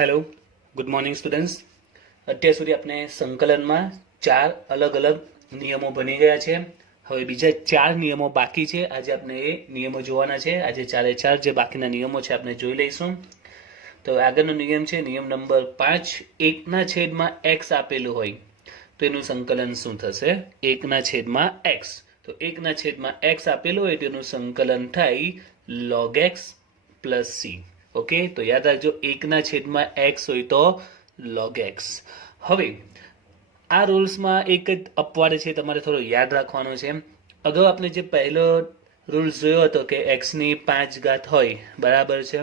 Hello, good morning students. અત્યાર સુધી આપણે સંકલનમાં 4 અલગ અલગ નિયમો ભણી ગયા છે. હવે બીજા 4 નિયમો બાકી છે. આજે આપણે એ નિયમો જોવાના છે. આજે 4 જે બાકીના નિયમો છે આપણે જોઈ લઈશું. તો આગળનો નિયમ છે નિયમ નંબર 5. 1/x આપેલું હોય તો એનું સંકલન શું થશે? 1/x. તો 1/x આપેલું હોય તેનું સંકલન થાય log x plus c. Okay, તો યાદ રાખજો 1/x હોય તો log x. હવે આ રૂલ્સમાં એક જ અપવાદ છે, તમારે થોડો યાદ રાખવાનો છે. અગાઉ આપણે જે પહેલો રૂલ્સ જોયો હતો કે x ની 5 ઘાત હોય, બરાબર છે,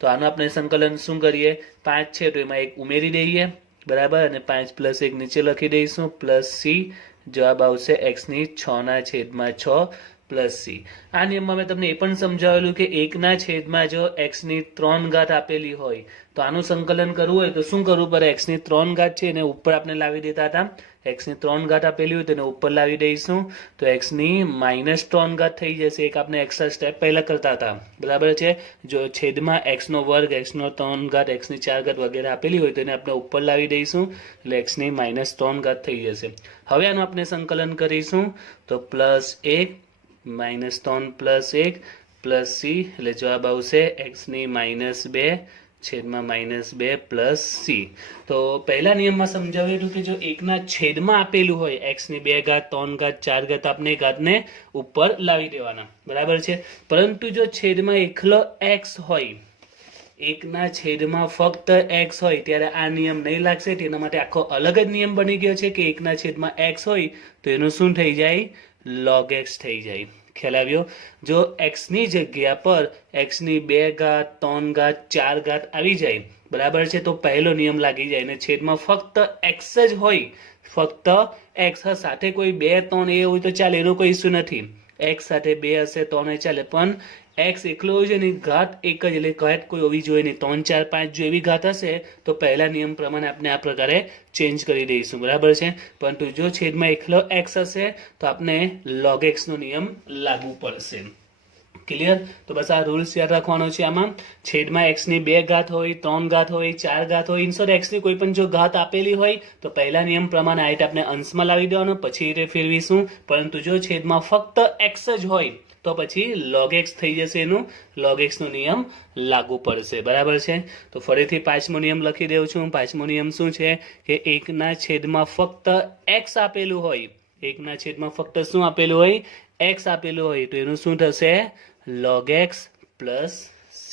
તો આનું આપણે સંકલન શું કરીએ? 5 છે તો એમાં 1 ઉમેરી દઈએ, બરાબર, અને 5 + 1 નીચે લખી દઈશું પ્લસ c. જવાબ આવશે x ની 6/6 પ્લસ c. આ નિયમમાં મેં તમને એ પણ સમજાવેલું કે 1/, જો x ની 3 ઘાત આપેલી હોય તો આનું સંકલન કરવું હોય તો શું કરવું પડે? x ની 3 ઘાત છે એને ઉપર આપણે લાવી દેતા હતા. x ની 3 ઘાત આપેલી હોય તેને ઉપર લાવી દઈશું તો x ની -3 ઘાત થઈ જશે. એક આપણે એક્સ્ટ્રા સ્ટેપ પહેલા કરતા હતા, બરાબર છે. જો છેદમાં x નો વર્ગ, x નો 3 ઘાત, x ની 4 ઘાત વગેરે આપેલી હોય તો એને આપણે ઉપર લાવી દઈશું એટલે x ની -3 ઘાત થઈ જશે. હવે આનું આપણે સંકલન કરીશું તો +1 -3 + 1 પ્લસ c એટલે જવાબ આવશે x ની -2 છેદમાં -2 પ્લસ c. તો પહેલા નિયમમાં સમજાવ્યું હતું કે જો 1/છેદમાં આપેલું હોય x ની 2 ઘાત, 3 ઘાત, 4 ઘાત, આપણે ઘાતને ઉપર લાવી દેવાના, બરાબર છે. પરંતુ જો છેદમાં એકલો x હોય, 1/છેદમાં ફક્ત x હોય ત્યારે આ નિયમ નહીં લાગશે. તેના માટે આખો અલગ જ નિયમ બની ગયો છે કે 1/x હોય તો એનું શું થઈ જાય? log x થઈ જાય. ખ્યાલ આવ્યો? જો x ની જગ્યા પર x ની 2 ઘાત, 3 ઘાત, 4 ઘાત આવી જાય, બરાબર છે, તો પહેલો નિયમ લાગી જાય. અને છેદમાં ફક્ત x જ હોય, ફક્ત x સાથે કોઈ 2, 3 એ હોય તો ચાલે, એનો કોઈ ઇસ્યુ નથી. x સાથે 2 હશે 3 એ ચાલે, પણ x એકલો હોય છે ને ઘાત એક જ, એટલે ઘાત કોઈ હોવી જોઈએ નહીં. 3, 4, 5 જો એવી ઘાત હશે તો પહેલા નિયમ પ્રમાણે આપણે આ પ્રકારે ચેન્જ કરી દઈશું, બરાબર છે. પરંતુ જો છેદમાં એકલો x હશે તો આપણે log x નો નિયમ લાગુ પડશે. ક્લિયર? તો બસ આ રૂલ્સ યાદ રાખવાનો છે. આમાં છેદમાં x ની 2 ઘાત હોય, 3 ઘાત હોય, 4 ઘાત હોય, ઇનશોર્ટ x ની કોઈ પણ જો ઘાત આપેલી હોય તો પહેલા નિયમ પ્રમાણે આ રીતે આપણે અંશમાં લાવી દેવાનો, પછી રીતે ફેરવીશું. પરંતુ જો છેદમાં ફક્ત x જ હોય તો પછી log x થઈ જશે, એનું log x નો નિયમ લાગુ પડશે, બરાબર છે. તો ફરીથી 5મો નિયમ લખી દઉં છું. 5મો નિયમ શું છે કે 1/છેદમાં ફક્ત x આપેલું હોય, 1/છેદમાં ફક્ત શું આપેલું હોય? x આપેલું હોય તો એનું શું થશે? log x plus c.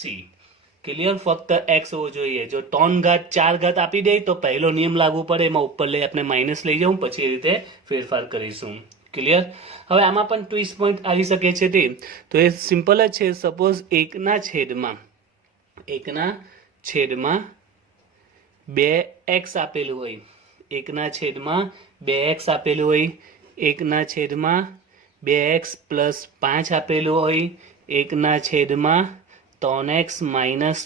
Clear? ફક્ત x હોવું જોઈએ. જો 3 ઘાત, 4 ઘાત આપી દે તો પહેલો નિયમ લાગુ પડે, એમાં ઉપર લઈ આપણે માઇનસ લઈ જાઉં, પછી એ રીતે ફેરફાર કરીશું. ક્લિયર? હવે આમાં પણ ટ્વિસ્ટ પોઈન્ટ આવી શકે છે તે તો એ સિમ્પલ જ છે. સપોઝ 1/2x આપેલું હોય, 1/2x આપેલું હોય, 1/2x + 5 આપેલું હોય, 1/3x -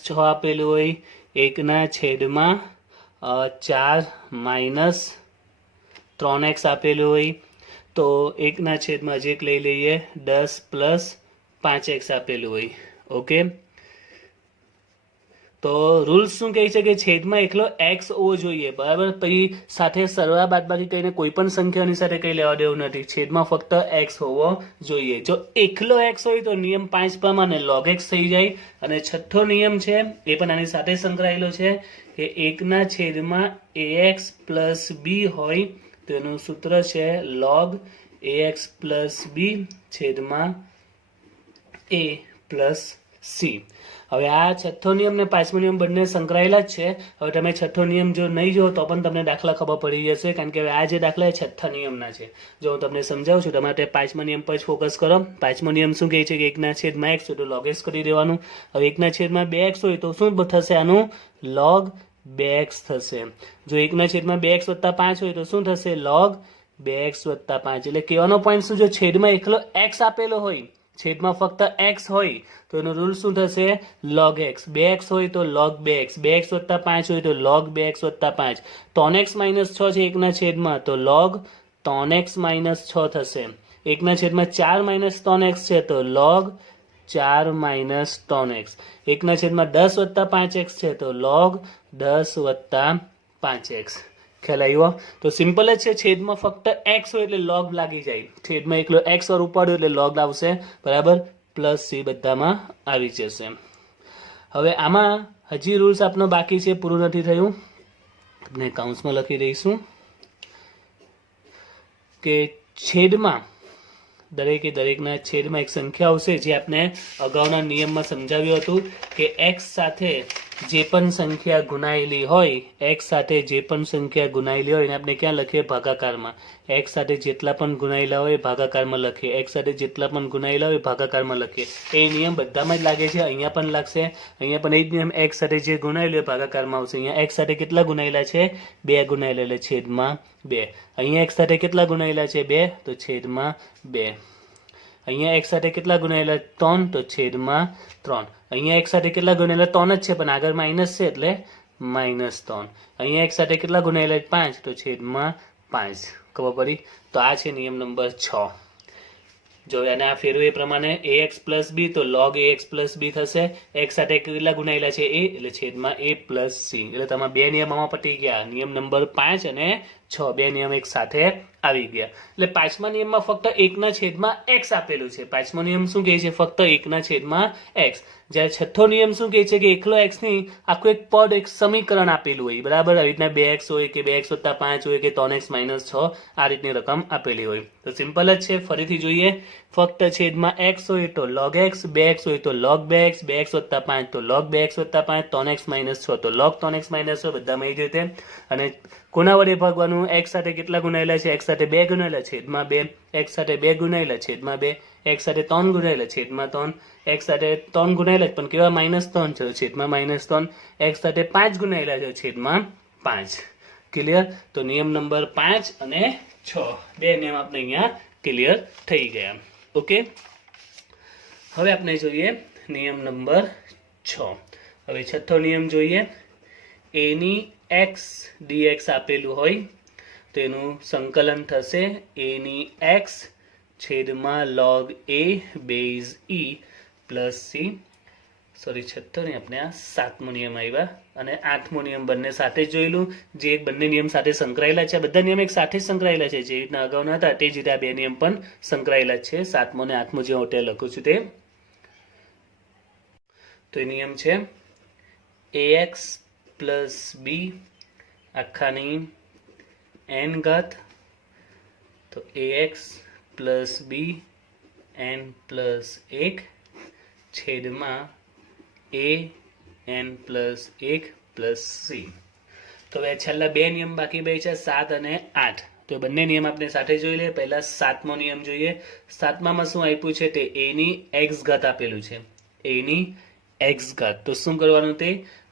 6 આપેલું હોય, 1/4 - 3x આપેલું હોય, તો 1/, એક લઈ લઈએ, 10 + 5x આપેલું હોય. ઓકે, તો રૂલ્સ શું કહે છે કે છેદમાં એકલો x હોવો જોઈએ, બરાબર. પછી સાથે સરવાળા બાદબાકી કરીને કોઈ પણ સંખ્યાની સાથે કંઈ લેવા દેવું નથી. છેદમાં ફક્ત x હોવો જોઈએ. જો એકલો x હોય તો નિયમ 5 પ્રમાણે log x થઈ જાય. અને છઠ્ઠો નિયમ છે એ પણ આની સાથે સંકળાયેલો છે કે 1/ax + b હોય તો એનું સૂત્ર છે log ax + b છેદમાં a + c. હવે આ છઠ્ઠો નિયમ ને 5મો નિયમ બંને સંકળાયેલા જ છે. હવે તમે છઠ્ઠો નિયમ જો નહીં જો તો પણ તમને દાખલા ખબર પડી જશે, કારણ કે હવે આ જે દાખલા એ છઠ્ઠા નિયમના છે. જો હું તમને સમજાવું છું, તમારે 5મા નિયમ પર જ ફોકસ કરો. 5મો નિયમ શું કહે છે કે 1/x હોય તો log x કરી દેવાનું. હવે 1/2x હોય તો શું થશે? આનું log 2x થશે. જો 1/2x + 5 હોય તો શું થશે? log 2x + 5. એટલે કહેવાનો પોઈન્ટ શું? જો છેદમાં એકલો x આપેલો હોય, છેદમાં ફક્ત x હોય તો એનો રૂલ શું થશે? log x. 2x હોય તો log 2x, 2x + 5 હોય તો log 2x + 5, 3x - 6 છે 1/, તો log 3x - 6 થશે. 1/4 - 3x છે તો log 4 માઇનસ 3x. 1/10 વત્તા 5x છે તો log 10 વત્તા 5x. ખ્યાલ આવ્યો? તો સિમ્પલ જ છે, છેદમાં ફક્ત x હોય એટલે log લાગી જાય, છેદમાં એકલો x વાર ઉપાડ્યો એટલે log આવશે, બરાબર, પ્લસ c બધામાં આવી જશે. હવે આમાં હજી રૂલ્સ આપનો બાકી છે, પૂરું નથી થયું, આપણે કાઉન્સમાં લખી દઈશું કે છેદમાં દરેકના છેદમાં એક સંખ્યા આવશે, જે આપણે અગાઉના નિયમમાં સમજાવ્યું હતું કે x સાથે જે પણ સંખ્યા ગુણાયેલી હોય, x સાથે જે પણ સંખ્યા ગુણાયેલી હોય એને આપણે ક્યાં લખીએ? ભાગાકારમાં. x સાથે જેટલા પણ ગુણાયેલા હોય ભાગાકારમાં લખીએ, x સાથે જેટલા પણ ગુણાયેલા હોય ભાગાકારમાં લખીએ. એ નિયમ બધામાં જ લાગે છે, અહીંયા પણ લાગશે, અહીંયા પણ એ જ નિયમ, x સાથે જે ગુણાયેલું હોય ભાગાકારમાં આવશે. અહીંયા x સાથે કેટલા ગુણાયેલા છે? 2 ગુણાયેલા, એટલે છેદમાં 2. અહીંયા x સાથે કેટલા ગુણાયેલા છે? 2, તો છેદમાં 2. અહીંયા x સાથે કેટલા ગુણાયેલા? 3, તો છેદમાં 3. અહીંયા x સાથે કેટલા ગુણાયેલા? 3 જ છે, પણ આગળ માઇનસ છે એટલે -3. અહીંયા x સાથે કેટલા ગુણાયેલા? 5, તો છેદમાં 5. ખબર પડી? તો આ છે નિયમ નંબર 6. જો અને આ ફેરવું એ પ્રમાણે ax પ્લસ b, તો log ax પ્લસ b થશે. x સાથે કેટલા ગુણાયેલા છે? a, એટલે છેદમાં a પ્લસ c. એટલે તમારા બે નિયમ આમાં પટી ગયા, નિયમ નંબર 5 અને 6, બે નિયમ એક સાથે આવી ગયા. એટલે પાંચમા નિયમમાં ફક્ત 1/x આપેલું છે. પાંચમો નિયમ શું કહે છે? ફક્ત 1/x. જ્યારે છઠ્ઠો નિયમ શું કહે છે કે એકલો x ની આખું એક પદ, એક સમીકરણ આપેલું હોય, બરાબર, આવી રીતના 2x હોય કે 2x વત્તા 5 હોય કે 3x માઇનસ 6, આ રીતની રકમ આપેલી હોય. તો સિમ્પલ જ છે, ફરીથી જોઈએ, ફક્ત છેદમાં x હોય તો log x, 2x હોય તો log 2x, 2x વત્તા 5 તો log 2x વત્તા 5, 3x માઇનસ 6 તો log 3x માઇનસ 6, બધામાં એ જ રીતે. અને કોના વડે ભાગવાનું? x સાથે કેટલા ગુણાયેલા છે? x સાથે 2 ગુણાયેલા, છેદમાં 2. x સાથે 2 ગુણાયેલા, છેદમાં 2. x સાથે 3 ગુણાયેલા, છેદમાં 3. x સાથે 3 ગુણાયેલા પણ કેવા? -3 છે, છેદમાં -3. x સાથે 5 ગુણાયેલા છે, છેદમાં 5. ક્લિયર? તો નિયમ નંબર 5 અને 6 બે નિયમ આપણે અહીંયા ક્લિયર થઈ ગયા. ઓકે, હવે આપણે જોઈએ નિયમ નંબર 6. હવે છઠ્ઠો નિયમ જોઈએ. a ની x dx આપેલું હોય તો એનું સંકલન થશે a ની x છેદમાં log a base e plus c. Sorry, છઠ્ઠો નહીં, આપણે આ 7મો નિયમ આવ્યા, અને 8મો નિયમ બંને સાથે જ જોયેલું, જે બંને નિયમ સાથે સંકળાયેલા છે. બધા નિયમ એક સાથે જ સંકળાયેલા છે, જે રીતના અગાઉના હતા તે જ રીતે આ બે નિયમ પણ સંકળાયેલા છે. 7મો અને 8મો જે હોટેલ લખું છું તે. તો એ નિયમ છે ax પ્લસ b આખાની n ઘાત, તો ax plus b n plus 1 છેદમાં a n plus 1 plus c. તો હવે છેલ્લા બે નિયમ બાકી બે છે, 7 અને 8. તો બંને નિયમ આપણે સાથે જોઈ લઈએ. પહેલા 7મો નિયમ જોઈએ. 7મામાં શું આપ્યું છે? તે a ની x ઘાત આપેલું છે, a ની x ઘાત. તો શું કરવાનું? તે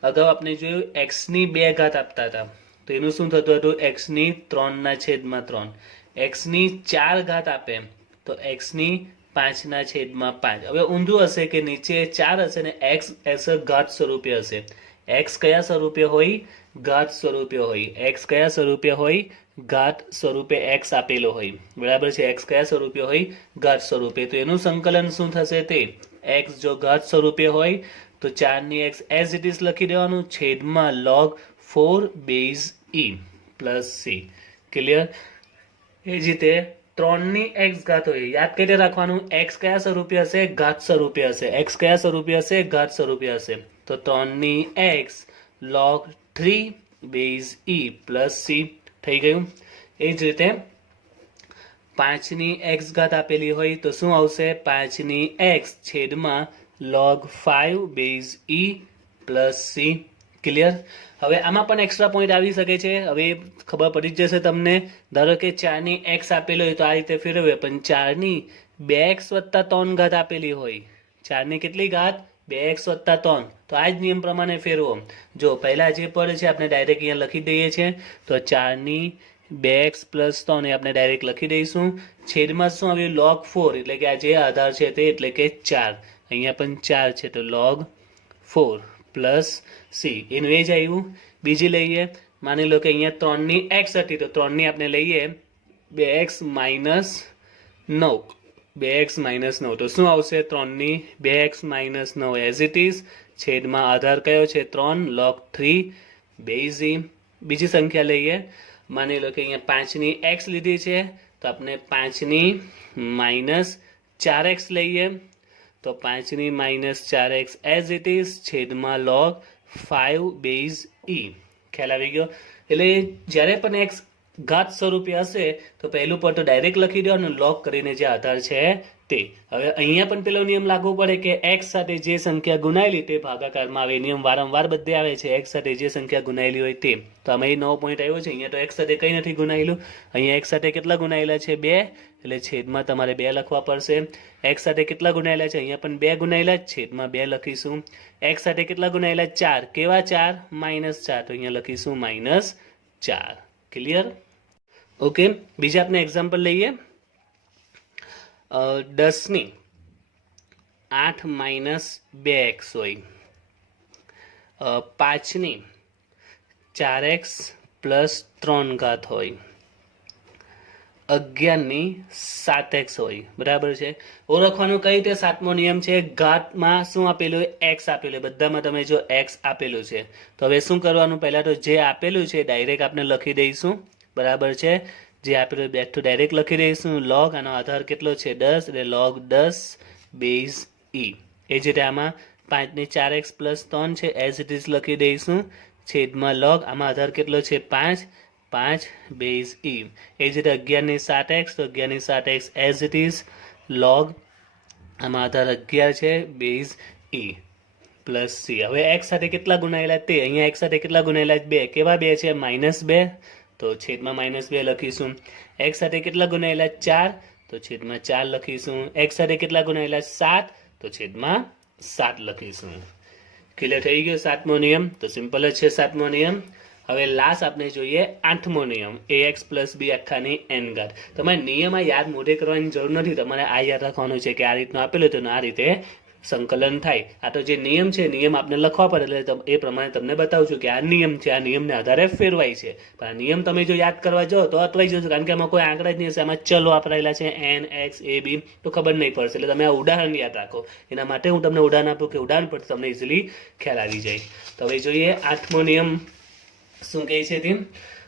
અગાઉ આપણે જોયું x ની 2 ઘાત આપતા હતા, તો એનું શું થતું હતું? x ની 3/3. x ની 4 ઘાત આપે તો x ની 5/5. હવે ઊંધું હશે કે નીચે 4 હશે ને x ઘાત સ્વરૂપે હશે. x કયા સ્વરૂપે હોય? ઘાત સ્વરૂપે હોય. x કયા સ્વરૂપે હોય? ઘાત સ્વરૂપે x આપેલો હોય, બરાબર છે. x કયા સ્વરૂપે હોય? ઘાત સ્વરૂપે. તો એનું સંકલન શું થશે? તે x જો ઘાત સ્વરૂપે હોય તો 4 ની x એઝ ઇટ ઇઝ લખી દેવાનું, છેદમાં log 4 base e plus c. Clear? એ જ રીતે 3 ની x ઘાત હોય, યાદ કરી રાખવાનું, x કયા સ્વરૂપે હશે? ઘાત સ્વરૂપે હશે. x કયા સ્વરૂપે હશે? ઘાત સ્વરૂપે હશે. તો 3 ની x log 3 base e plus c થઈ ગયું. એ જ રીતે 5 ની x ઘાત આપેલી હોય તો શું આવશે? 5 ની x છેદમાં log 5 base e plus c. Clear? હવે આમાં પણ એક્સ્ટ્રા પોઈન્ટ આવી શકે છે. હવે ખબર પડી જ જશે તમને. ધારો કે 4 ની x આપેલી હોય તો આ રીતે ફેરવે, પણ 4 ની 2x વત્તા 3 ઘાત આપેલી હોય. 4 ની કેટલી ઘાત? 2x વત્તા 3. તો આ જ નિયમ પ્રમાણે ફેરવો. જો પહેલા જે પદ છે આપણે ડાયરેક્ટ અહીંયા લખી દઈએ છીએ, તો 4 ની 2x પ્લસ 3 એ આપણે ડાયરેક્ટ લખી દઈશું. છેદમાં શું આવ્યું? log 4, એટલે કે આ જે આધાર છે તે, એટલે કે 4. અહીંયા પણ 4 છે તો log 4 પ્લસ c. એનું એ જ આવ્યું. બીજી લઈએ. માની લો કે અહીંયા 3 ની x હતી તો 3 ની આપણે લઈએ 2x માઇનસ 9 2x માઇનસ 9 તો શું આવશે 3 ની 2x minus 9 as it is છેદમાં આધાર કયો છે 3 log 3 બેઝ e. બીજી સંખ્યા લઈએ, માની લો કે અહીંયા 5 ની x લીધી છે તો આપણે 5 ની માઇનસ 4x લઈએ તો 5 ની minus 4x as it is છેદમાં log 5 બેઝ e. ખ્યાલ આવી ગયો? એટલે જ્યારે પણ x ઘાત સ્વરૂપે હશે તો પહેલું પદ તો ડાયરેક્ટ લખી દો અને લોગ કરીને જે આધાર છે તે. હવે અહીંયા પણ પેલો નિયમ લાગુ પડે કે x સાથે જે સંખ્યા ગુણાયેલી તે ભાગાકારમાં આવે. નિયમ વારંવાર બધે આવે છે, x સાથે જે સંખ્યા ગુણાયેલી હોય તે. તો આમાં એ નવો પોઈન્ટ આવ્યો છે, અહીંયા તો x સાથે કંઈ નથી ગુણાયેલું, અહીંયા x સાથે કેટલા ગુણાયેલા છે 2, એટલે છેદમાં તમારે 2 લખવા પડશે. x સાથે કેટલા ગુણાયેલા છે, અહીંયા પણ 2 ગુણાયેલા, છેદમાં 2 લખીશું. x સાથે કેટલા ગુણાયેલા 4, કેવા 4? -4, તો અહીંયા લખીશું -4. ક્લિયર? ઓકે, બીજા આપણે એક્ઝામ્પલ લઈએ. 10 ની 8 માઇનસ 2x હોય, 5 ની 4x પ્લસ 3 ઘાત હોય, 11 ની 7x હોય. બરાબર છે? ઓળખવાનું કઈ રીતે? સાતમો નિયમ છે, ઘાતમાં શું આપેલું હોય? x આપેલું. બધામાં તમે જો x આપેલું છે તો હવે શું કરવાનું? પહેલા તો જે આપેલું છે ડાયરેક્ટ આપણે લખી દઈશું. બરાબર છે? જે આપેલું બેઠું ડાયરેક્ટ લખી દઈશું. log આનો આધાર કેટલો છે 10, એટલે log 10 બેઝ e. એ જ રીતે આમાં 5 ની 4x પ્લસ 3 છે એઝ ઇટ ઇઝ લખી દઈશું છેદમાં log આમાં આધાર કેટલો છે 5 બેઝ e. એ જ રીતે 11 ની 7x તો 11 ની 7x as it is log આમાં આધાર 11 છે બેઝ e પ્લસ c. હવે x સાથે કેટલા ગુણાયેલા તે, અહીંયા x સાથે કેટલા ગુણાયેલા 2, કેવા 2 છે? -2, તો છેદમાં -2 લખીશું. x સાથે કેટલા ગુણાયેલા 4, તો છેદમાં 4 લખીશું. x સાથે કેટલા ગુણાયેલા 7, તો છેદમાં 7 લખીશું. ક્લિયર થઈ ગયો સાતમો નિયમ? તો સિમ્પલ જ છે સાતમો નિયમ. હવે લાસ્ટ આપણે જોઈએ આઠમો નિયમ, ax પ્લસ b આખાની n ઘાત. તમારે નિયમ આ યાદ મોઢે કરવાની જરૂર નથી, તમારે આ યાદ રાખવાનું છે કે આ રીતનું આપેલું તો આ રીતે સંકલન થાય. આ તો જે નિયમ છે, નિયમ આપણે લખવા પડે એટલે એ પ્રમાણે તમને બતાવું છું કે આ નિયમ છે, આ નિયમને આધારે ફેરવાય છે. પણ આ નિયમ તમે જો યાદ કરવા જાઓ તો અટવાઈ જશો, કારણ કે આમાં કોઈ આંકડા જ નહીં હશે, આમાં ચલો વાપરાયેલા છે n, x, a, b, તો ખબર નહીં પડશે. એટલે તમે આ ઉદાહરણ યાદ રાખો. એના માટે હું તમને ઉદાહરણ આપું કે ઉદાહરણ પર તમને ઇઝીલી ખ્યાલ આવી જાય. તો હવે જોઈએ આઠમો નિયમ શું કહે છે તેમ.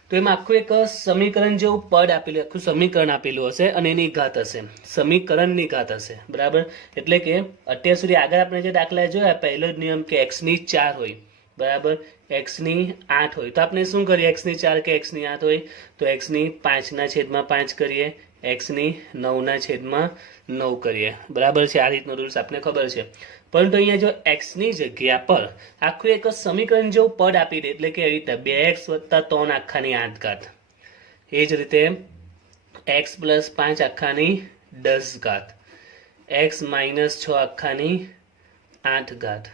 તો એમાં આખું એક સમીકરણ જેવું પદ આપેલું, આખું સમીકરણ આપેલું હશે અને એની ઘાત હશે, સમીકરણની ઘાત હશે. બરાબર? એટલે કે અત્યાર સુધી આગળ આપણે જે દાખલા જોયા, પહેલો જ નિયમ કે x ની 4 હોય, બરાબર, x ની 8 હોય, તો આપણે શું કરીએ? x ની 4 કે x ની 8 હોય તો x ની 5/5 કરીએ, x ની 9/9 કરીએ. બરાબર છે? આ રીતનો રૂલ્સ આપણે ખબર છે. પરંતુ અહીંયા જો x ની જગ્યા પર આખું એક સમીકરણ જેવું પદ આપી દે, એટલે કે એવી રીતે 2x વત્તા 3 આખાની 8 ઘાત, એ જ રીતે x પ્લસ 5 આખાની 10 ઘાત, x માઇનસ 6 આખાની 8 ઘાત,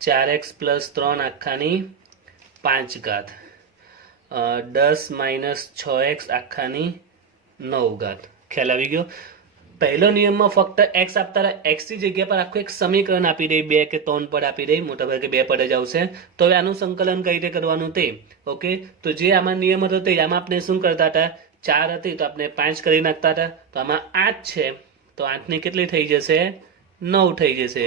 4x પ્લસ 3 આખાની 5 ઘાત, 10 માઇનસ 6x આખાની 9 ઘાત. ખ્યાલ આવી ગયો? પહેલો નિયમમાં ફક્ત x આપતા x ની જગ્યા પર આખું એક સમીકરણ આપી દે, 2 કે 3 પદ આપી દે, મોટાભાગે 2 પદ જ આવશે. તો હવે આનું સંકલન કઈ રીતે કરવાનું તે. ઓકે, તો જે આમાં નિયમ હતો તે આમાં આપણે શું કરતા હતા? 4 હતી તો આપણે 5 કરી નાખતા હતા. તો આમાં 8 છે તો 8 ની કેટલી થઈ જશે? 9 થઈ જશે.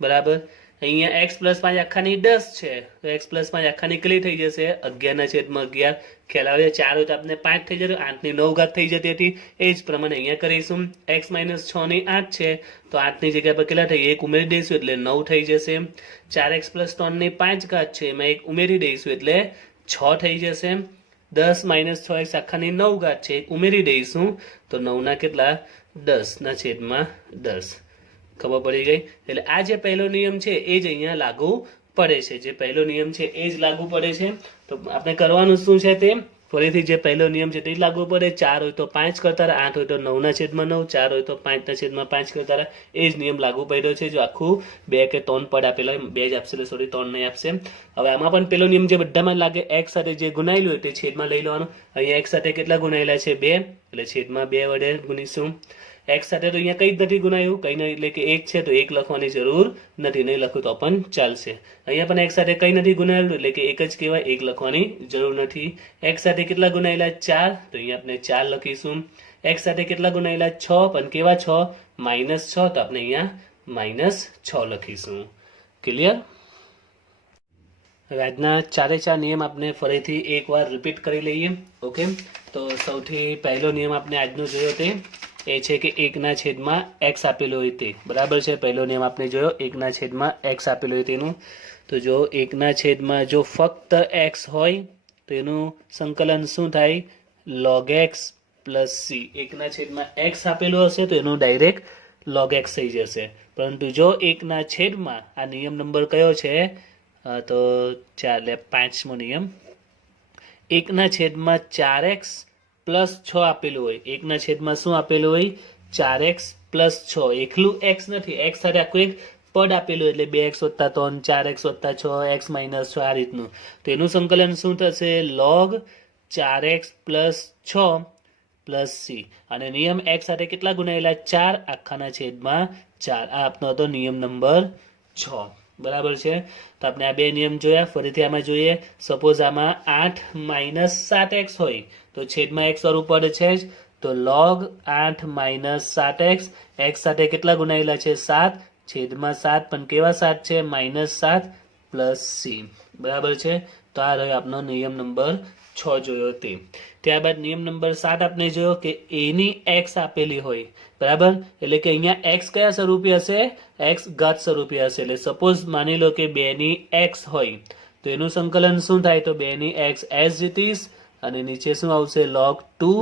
બરાબર? અહીંયા x પ્લસ 5 આખાની 10 છે તો x પ્લસ 5 આખાની કેટલી થઈ જશે? 11/11. ખ્યાલ આવે? 4 હોય તો આપણે 5 થઈ જશે, 8 ની 9 ઘાત થઈ જતી હતી. એ જ પ્રમાણે અહીંયા કરીશું. x માઇનસ 6 ની 8 છે તો 8 ની જગ્યા પર કેટલા થઈ? 1 ઉમેરી દઈશું એટલે 9 થઈ જશે. 4x પ્લસ 3 ની 5 ઘાત છે, એમાં 1 ઉમેરી દઈશું એટલે 6 થઈ જશે. 10 માઇનસ 6x આખાની 9 ઘાત છે, 1 ઉમેરી દઈશું તો 9 ના કેટલા? 10/10. ખબર પડી ગઈ? એટલે આ જે પહેલો નિયમ છે એ જ અહીંયા લાગુ પડે છે. જે પહેલો નિયમ છે એ જ લાગુ પડે છે. તો આપણે કરવાનું શું છે તે ફરીથી જે પહેલો નિયમ છે તે જ લાગુ પડે. 4 હોય તો 5 કરતા રહે, 8 હોય તો 9/9, 4 હોય તો 5/5 કરતા રહે. એ જ નિયમ લાગુ પડ્યો છે. જો આખું 2 કે 3 પદ આપેલા હોય, 2 જ આપશે, સોરી 3 નહીં આપશે. હવે આમાં પણ પેલો નિયમ જે બધામાં લાગે, x સાથે જે ગુણાયેલું હોય તે છેદમાં લઈ લેવાનું. અહીંયા x સાથે કેટલા ગુણાયેલા છે? 2, એટલે છેદમાં 2 વડે ગુણીશું. x સાથે તો અહીંયા કંઈ જ નથી ગુણાયું, કંઈ નહીં, એટલે કે 1 છે તો 1 લખવાની જરૂર નથી, નહીં લખું તો પણ ચાલશે. અહીંયા પણ x સાથે કંઈ નથી ગુણાયેલું એટલે કે 1 જ કહેવાય, 1 લખવાની જરૂર નથી. x સાથે કેટલા ગુણાયેલા? 4, તો અહીંયા આપણે 4 લખીશું. એક્સ સાથે કેટલા ગુણાયેલા 6, પણ કેવા 6? -6. તો આપણે અહીંયા -6 લખીશું. ક્લિયર? હવે આજના ચારે ચાર નિયમ આપણે ફરીથી એકવાર રિપીટ કરી લઈએ. ઓકે, તો સૌથી પહેલો નિયમ આપણે આજનો જોયો તે એ છે કે 1/x આપેલો હોય તે. બરાબર છે? પહેલો નિયમ આપણે જોયો 1/x આપેલો હોય તેનું. તો જો 1/, જો ફક્ત x હોય તો એનું સંકલન શું થાય? log x plus c. 1/x આપેલું હશે તો એનું ડાયરેક્ટ log x થઈ જશે. પરંતુ જો 1/, આ નિયમ નંબર કયો છે? તો ચાલે 5મો નિયમ. 1/4x પ્લસ 6 આપેલું હોય. 1/, શું આપેલું હોય? 4x plus 6. એકલું x નથી, x સાથે આખું એક પદ આપેલું, એટલે 2x + 3, 4x + 6, x - 6 આ રીતનું. તો એનું સંકલન શું થશે? log 4x plus 6 plus c. અને નિયમ x સાથે કેટલા ગુણાયેલા? 4/4. આ આપનો હતો નિયમ નંબર 6. બરાબર છે? તો આપણે આ બે નિયમ જોયા. ફરીથી આમાં જોઈએ. સપોઝ આમાં 8 - 7x હોય તો છેદમાં x વાળું પદ છે જ, તો log 8 - 7x. x સાથે કેટલા ગુણાયેલા છે? 7, છેદમાં 7, પણ કેવા 7 છે? -7 પ્લસ c. બરાબર છે? તો આ રહ્યો આપનો નિયમ નંબર 6 જોયો તે. ત્યારબાદ નિયમ નંબર 7 આપણે જોયો કે એની x આપેલી હોય. બરાબર? એટલે કે અહીંયા x કયા સ્વરૂપે હશે? x ઘાત સ્વરૂપે હશે. એટલે સપોઝ માની લો કે 2ની x હોય તો એનું સંકલન શું થાય? તો 2ની x as it is, અને નીચે શું આવશે? log 2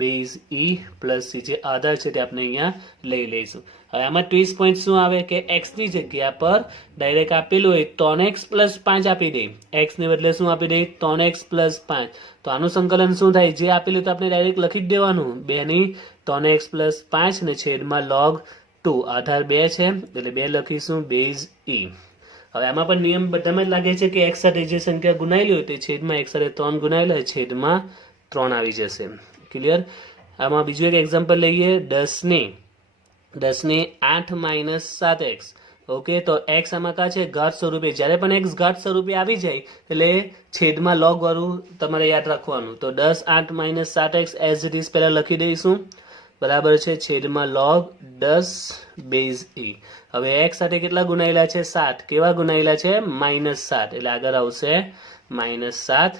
base e plus c. જે આધાર છે તે આપણે અહીંયા લઈ લઈશું. હવે આમાં ટ્વિસ્ટ પોઈન્ટ શું આવે કે x ની જગ્યા પર ડાયરેક્ટ આપેલું હોય 3x + 5 આપી દે. x ને બદલે શું આપી દે? 3x + 5. તો આનું સંકલન શું થાય? જે આપેલું તો આપણે ડાયરેક્ટ લખી જ દેવાનું. 2ની 3x + 5 ને છેદમાં log 2. આધાર 2 છે એટલે 2 લખીશું બેઝ e. હવે આમાં પણ નિયમ બધામાં જ લાગે છે કે x સાથે જે સંખ્યા ગુણાયેલી હોય તે છેદમાં x સાથે 3 ગુણાયેલા હોય છેદમાં 3 આવી જશે. ક્લિયર? આમાં બીજું એક એક્ઝામ્પલ લઈએ. 10ની 8 - 7x. ઓકે, તો x આમાં કા છે? ઘાત સ્વરૂપે. જ્યારે પણ x ઘાત સ્વરૂપે આવી જાય એટલે છેદમાં log વાળું તમારે યાદ રાખવાનું. તો 10 8 - 7x as it is પહેલા લખી દઈશું. બરાબર છે? છેદમાં log 10 બેઝ e. હવે x સાથે કેટલા ગુણાયેલા છે? 7. કેવા ગુણાયેલા છે? -7. એટલે આગળ આવશે -7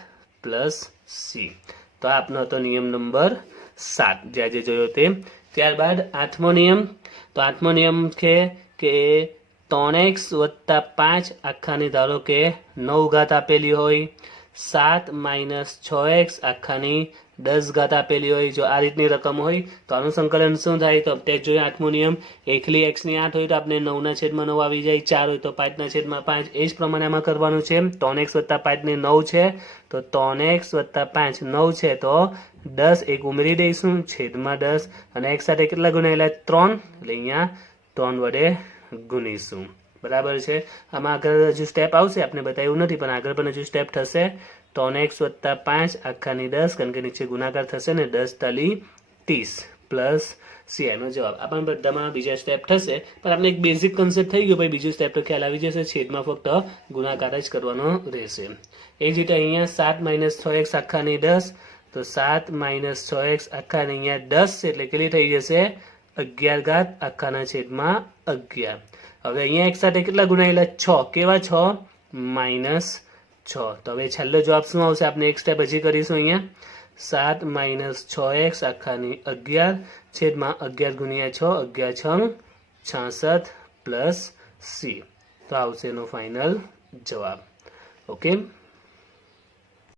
પ્લસ c. તો આ આપનો હતો નિયમ નંબર 7 જે આજે જોયો તે. ત્યારબાદ 8મો નિયમ. તો 8મો નિયમ છે કે 3x + 5 આખાની ધારો કે 9 ઘાત આપેલી હોય. 7 - 6x આખાની 10 ઘાત આપેલી હોય. જો આ રીતની રકમ હોય તો આનું સંકલન શું થાય? તો તે જોઈએ 8મો નિયમ. એકલી x ની 8 હોય તો આપણે 9/9 આવી જાય. 4 હોય તો 5/5. એ જ પ્રમાણે આમાં કરવાનું છે. 3x + 5 ને 9 છે તો 3x + 5 9 છે તો 10 એક ઉમેરી દઈશું છેદમાં 10. અને x સાથે કેટલા ગુણાયેલા? 3. એટલે અહીંયા 3 વડે ગુણીશું. બરાબર છે? આમાં આગળ હજુ સ્ટેપ આવશે, આપણે બતાવ્યું નથી પણ આગળ પણ હજુ સ્ટેપ થશે. 3x + 5 આખાની 10, કારણ કે નીચે ગુણાકાર થશે ને 10 તાલી 30 પ્લસ c. એનો જવાબ. આ પણ બધામાં બીજા સ્ટેપ થશે પણ આપણે એક બેઝિક કન્સેપ્ટ થઈ ગયો. ભાઈ બીજું સ્ટેપ તો ખ્યાલ આવી જશે. છેદમાં ફક્ત ગુણાકાર જ કરવાનો રહેશે. એ જ રીતે અહીંયા 7 - 6x આખાની 10. તો 7 - 6x આખાની અહીંયા 10 છે એટલે કેટલી થઈ જશે? 11 ઘાત આખાના છેદમાં 11. હવે અહીંયા x સાથે કેટલા ગુણાયેલા? 6. કેવા 6? -6. તો હવે છેલ્લો જવાબ શું આવશે? આપણે એક સ્ટેપ હજી કરીશું. અહીંયા 7 - 6x આખાની 11 છેદમાં 11 × 6 11 × 6 66 પ્લસ c. તો આવશે એનો ફાઇનલ જવાબ. ઓકે.